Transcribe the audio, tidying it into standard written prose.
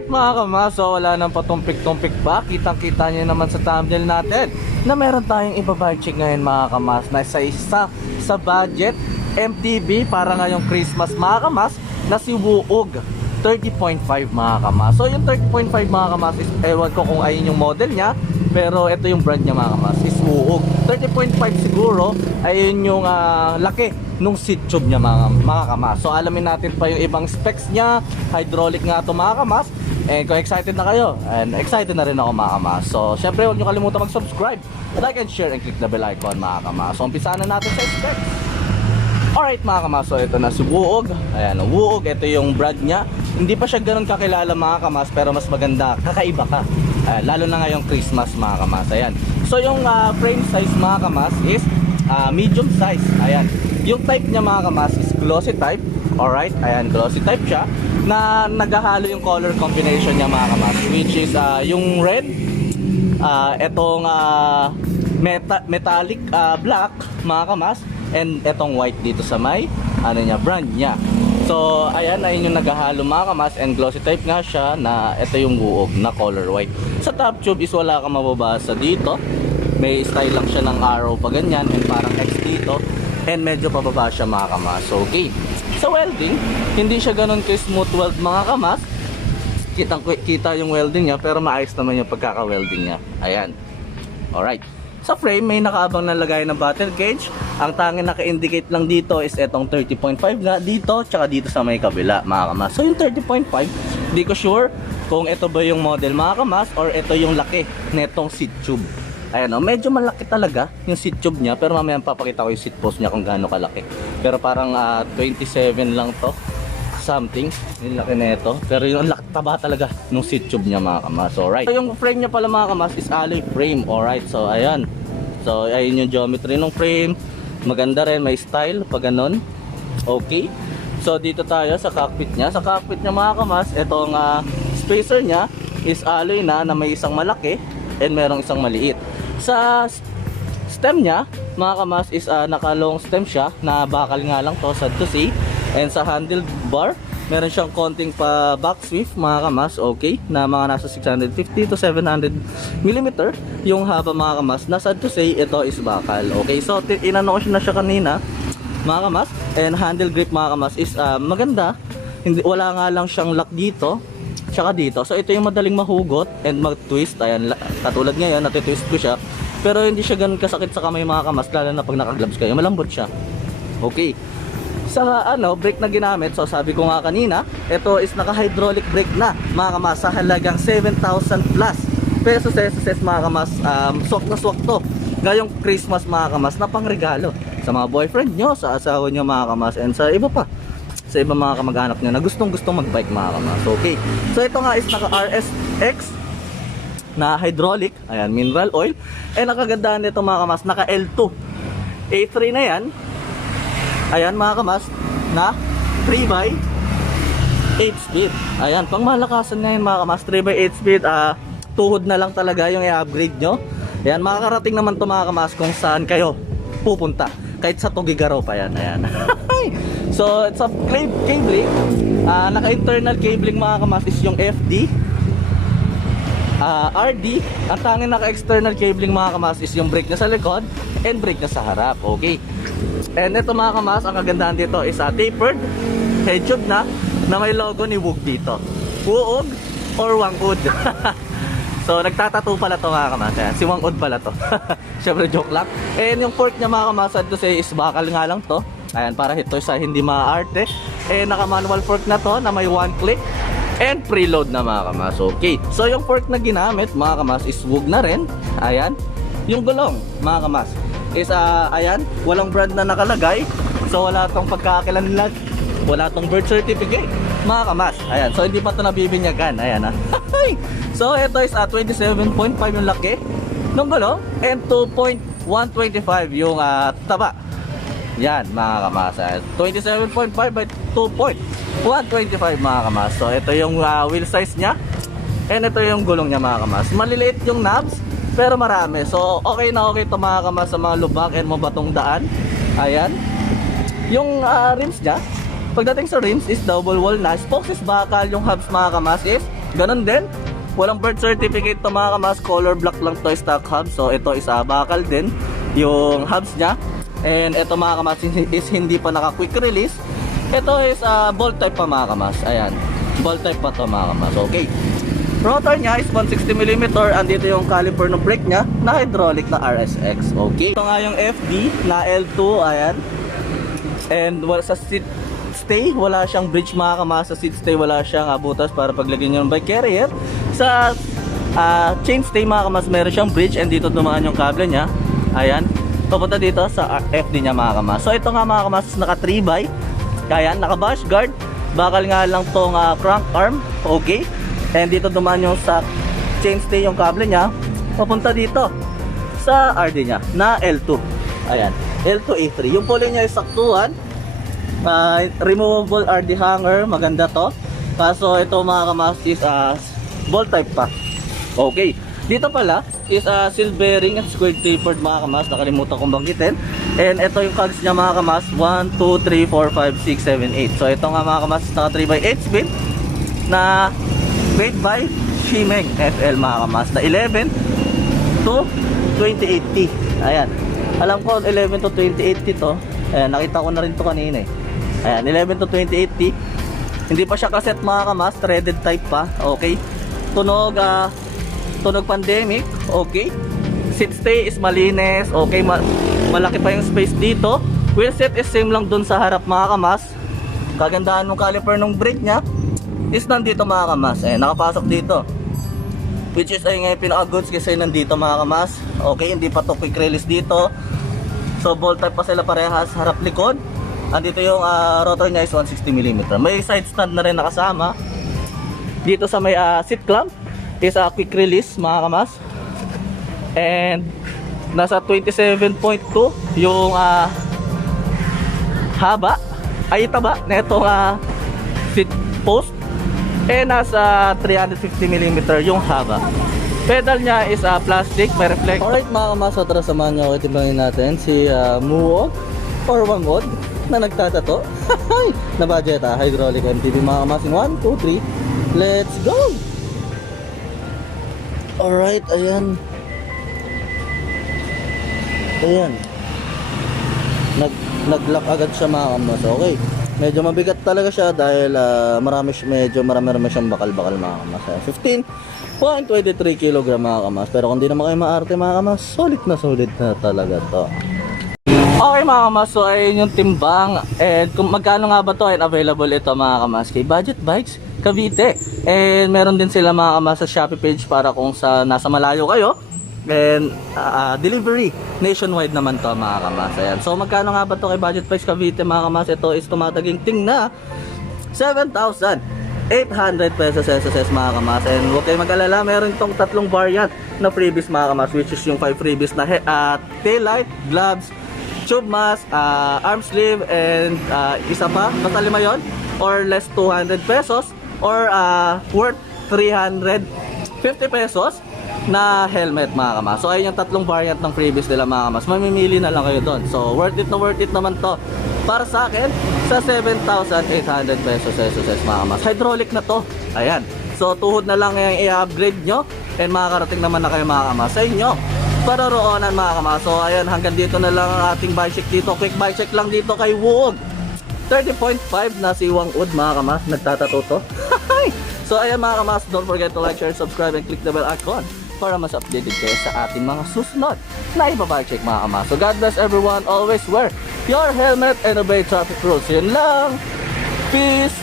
Alright mga kamas, so wala nang patumpik-tumpik pa. Kitang-kita nyo naman sa thumbnail natin na meron tayong iba-bike check ngayon mga kamas na isa sa budget MTB para ngayong Christmas mga kamas na si Wuog 30.5 mga kamas. So yung 30.5 mga kamas is, ewan ko kung ayun yung model niya, pero ito yung brand niya mga kamas, is Wuog 30.5 siguro. Ayun yung laki nung seat tube niya mga kamas. So alamin natin pa yung ibang specs niya. Hydraulic nga ito mga kamas. And kung excited na kayo, and excited na rin ako mga kamas. So syempre huwag nyo kalimutan mag-subscribe, like and share, and click the bell icon mga kamas. So umpisahan na natin sa specs. Alright mga kamas, so ito na si Wuog. Ayan, Wuog, ito yung brand niya. Hindi pa siya ganun kakilala mga kamas, pero mas maganda, kakaiba ka. Lalo na ngayong Christmas mga kamas. Ayan. So yung frame size mga kamas is medium size. Ayan. Yung type niya mga kamas is glossy type. Alright, ayan, glossy type siya na naghahalo yung color combination niya mga kamas, which is yung red, etong metallic black mga kamas, and etong white dito sa may brand niya. So ayan, ayun yung naghahalo mga kamas, and glossy type nga siya na ito yung Wuog na color white. Sa top tube is wala kang mababasa dito. May style lang siya ng arrow pa ganyan, and parang X dito, and medyo pababa siya mga kamas. Okay. Sa welding, hindi siya ganun ka-smooth weld mga kamas. Kita yung welding niya, pero maayos naman yung pagkaka-welding niya. Ayan. Alright. Sa frame, may nakaabang na lagay ng battle gauge. Ang tanging naka-indicate lang dito is etong 30.5 nga dito, tsaka dito sa may kabila mga kamas. So yung 30.5, di ko sure kung ito ba yung model mga kamas, or ito yung laki netong seat tube. Ayan o, medyo malaki talaga yung seat tube niya, pero mamaya papakita ko yung seat post niya kung gaano kalaki. Pero parang 27 lang to something, yung laki nito. Pero yung laki taba talaga nung seat tube niya mga kamas. Alright, so yung frame niya pala mga kamas is alloy frame. Alright, so ayan. So ayun yung geometry ng frame. Maganda rin, may style pag ganun. Okay, so dito tayo sa cockpit niya. Sa cockpit niya mga kamas, itong spacer niya is alloy na may isang malaki and merong isang maliit. Sa stem niya mga kamas is naka long stem siya, na bakal nga lang to, sad to say. And sa handlebar meron siyang konting pa back swift mga kamas, okay, na mga nasa 650 to 700 mm yung haba mga kamas, na sad to say ito is bakal. Okay, so inano ko na siya kanina mga kamas. And handle grip mga kamas is maganda. Wala nga lang siyang lock dito tsaka dito, so ito yung madaling mahugot and mag-twist. Ayan, katulad ngayon natitwist ko siya, pero hindi siya ganun kasakit sa kamay mga kamas, lalo na pag naka-gloves kayo, malambot siya. Okay, sa brake na ginamit, so sabi ko nga kanina, ito is naka-hydraulic brake na mga kamas, sa halagang 7,000 plus pesos mga kamas. Swak na swak to ngayong Christmas mga kamas, na pangregalo sa mga boyfriend nyo, sa asawa nyo mga kamas, and sa iba pa, sa ibang mga kamag-anak nyo na gustong magbike mga kamas. Okay, so ito nga is naka RSX na hydraulic, ayan, mineral oil. And nakagandaan nito mga kamas, naka L2 A3 na yan. Ayan mga kamas, na 3x8 speed. Ayan, pang malakasan ngayon mga kamas, 3x8 speed. Tuhod na lang talaga yung i-upgrade nyo. Ayan, makakarating naman to mga kamas kung saan kayo pupunta, kahit sa Tugigaraw pa yan. Ayan. So it's a cabling, naka-internal cabling mga kamas is yung FD, RD. Ang tanging naka-external cabling mga kamas is yung brake na sa likod and brake na sa harap. Okay, and ito mga kamas, ang kagandahan dito is tapered head tube na may logo ni Wuog dito, Wuog or Wangud. So nagtatato pala to mga kamas. Ayan, si Wangud pala to. Syempre joke lang. And yung fork niya mga kamas, sad to say, is bakal nga lang to. Ayan, para ito sa hindi maaarte. Eh, naka manual fork na to na may one click and preload na mga kamas. Okay, so yung fork na ginamit mga kamas is Wuog na rin. Ayan, yung gulong mga kamas is ayan, walang brand na nakalagay. So wala tong pagkakakilanlan, wala tong birth certificate mga kamas. Ayan, so hindi pa to nabibinyagan. Ayan So ito is 27.5 yung laki ng gulong, and 2.125 yung taba. Yan mga kamas, 27.5 by 2.125 mga kamas. So ito yung wheel size nya, and ito yung gulong nya mga kamas. Maliliit yung knobs, pero marami. So okay na okay to mga kamas sa mga lubak and mabatong daan. Ayan, yung rims nya, pagdating sa rims is double wall na. Spokes is bakal. Yung hubs mga kamas is Ganun din, walang birth certificate to mga kamas, color black lang to, stock hubs. So ito is bakal din yung hubs nya. And ito mga kamas is hindi pa naka quick release. Ito is bolt type pa mga kamas. Ayan, bolt type pa to mga kamas. Okay, rotor nya is 160mm. Andito yung caliper ng brake nya na hydraulic na RSX. Okay, ito nga yung FD na L2. Ayan. And sa seat stay, wala siyang bridge mga kamas. Sa seat stay, wala siyang butas para paglagyan nyo ng bike carrier. Sa chain stay mga kamas, meron siyang bridge. And dito dumaan yung cable nya. Ayan, papunta dito sa FD nya mga kamas. So ito nga mga kamas, naka 3x. Ayan, naka bush guard. Bakal nga lang tong crank arm. Okay. And dito dumaan yung sa chain stay yung cable nya, papunta dito sa RD nya na L2. Ayan, L2A3. Yung pulley nya is saktuhan. Removable RD hanger, maganda to. Kaso ito mga kamas is bolt type pa. Okay, dito pala is seal bearing at square tapered mga kamas. Nakalimutan kong banggitin. And ito yung cogs nya mga kamas, 1, 2, 3, 4, 5, 6, 7, 8. So ito nga mga kamas, naka 3x8 speed na made by Shimeng FL mga kamas, na 11 to 2080. Ayan, alam ko 11 to 2080 to. Ayan, nakita ko na rin to kanina eh. Ayan, 11 to 2080. Hindi pa siya kaset mga kamas, threaded type pa. Okay, tunog tunog pandemic. Okay, seat stay is malinis. Okay, malaki pa yung space dito. Wheel set is same lang dun sa harap mga kamas. Kagandahan ng caliper ng brake nya is nandito mga kamas. Ayan, nakapasok dito, which is ay ngayon pinaka goods kasi nandito mga kamas. Okay, hindi pa to quick release dito. So bolt type pa sila parehas, harap likod. Andito yung rotor nya is 160mm. May side stand na rin nakasama. Dito sa may seat clamp is quick release mga kamas. And nasa 27.2 yung haba ay taba na itong seat post. Eh nasa 350mm yung haba. Pedal nya is plastic, may reflect. Alright mga kamas, so tara samahan nyo ako, timbangin natin si Muog or Wangod na nagtatato na budget hydraulic MTB mga kamas. 1, 2, 3, let's go! Alright, ayan. Ayan, nag-lock agad siya mga kamas. Okay, medyo mabigat talaga siya dahil marami siyang bakal-bakal mga kamas. 15.23 kg mga kamas. Pero kung di naman kayo maarte mga kamas, solid na talaga to. Okay mga kamas, so ayun yung timbang. And kung magkano nga ba to, and available ito mga kamas kay Budget Bikes Cavite. And meron din sila mga kamas sa Shopee page para kung nasa malayo kayo. And delivery nationwide naman to mga kamas. Ayan. So magkano nga ba to kay Budget Bikes Cavite mga kamas? Ito is tumataginting na 7,800 pesos SSS mga kamas. And huwag kayong mag-alala, meron itong tatlong variant na freebies mga kamas, which is yung 5 freebies na tail light, gloves, tube mask, arm sleeve, and isa pa, basta 5 yon, or less 200 pesos, or worth 350 pesos na helmet mga kamas. So ayun yung tatlong variant ng freebies nila mga kamas. Mamimili na lang kayo doon. So worth it naman to para sa akin sa 7,800 pesos SSS mga kamas. Hydraulic na to. Ayan. So tuhod na lang yung i-upgrade nyo and makakarating naman na kayo mga kamas sa inyo paroroonan mga kamas. So ayan, hanggang dito na lang ang ating bike check dito. Quick bike check lang dito kay Woog 30.5 na si Wangod mga kamas. Nagtatato to. So ayan mga kamas, don't forget to like, share, subscribe, and click the bell icon para mas updated kayo sa ating mga susunod na ibabike check mga kamas. So God bless everyone, always wear your helmet and obey traffic rules. Yun lang. Peace.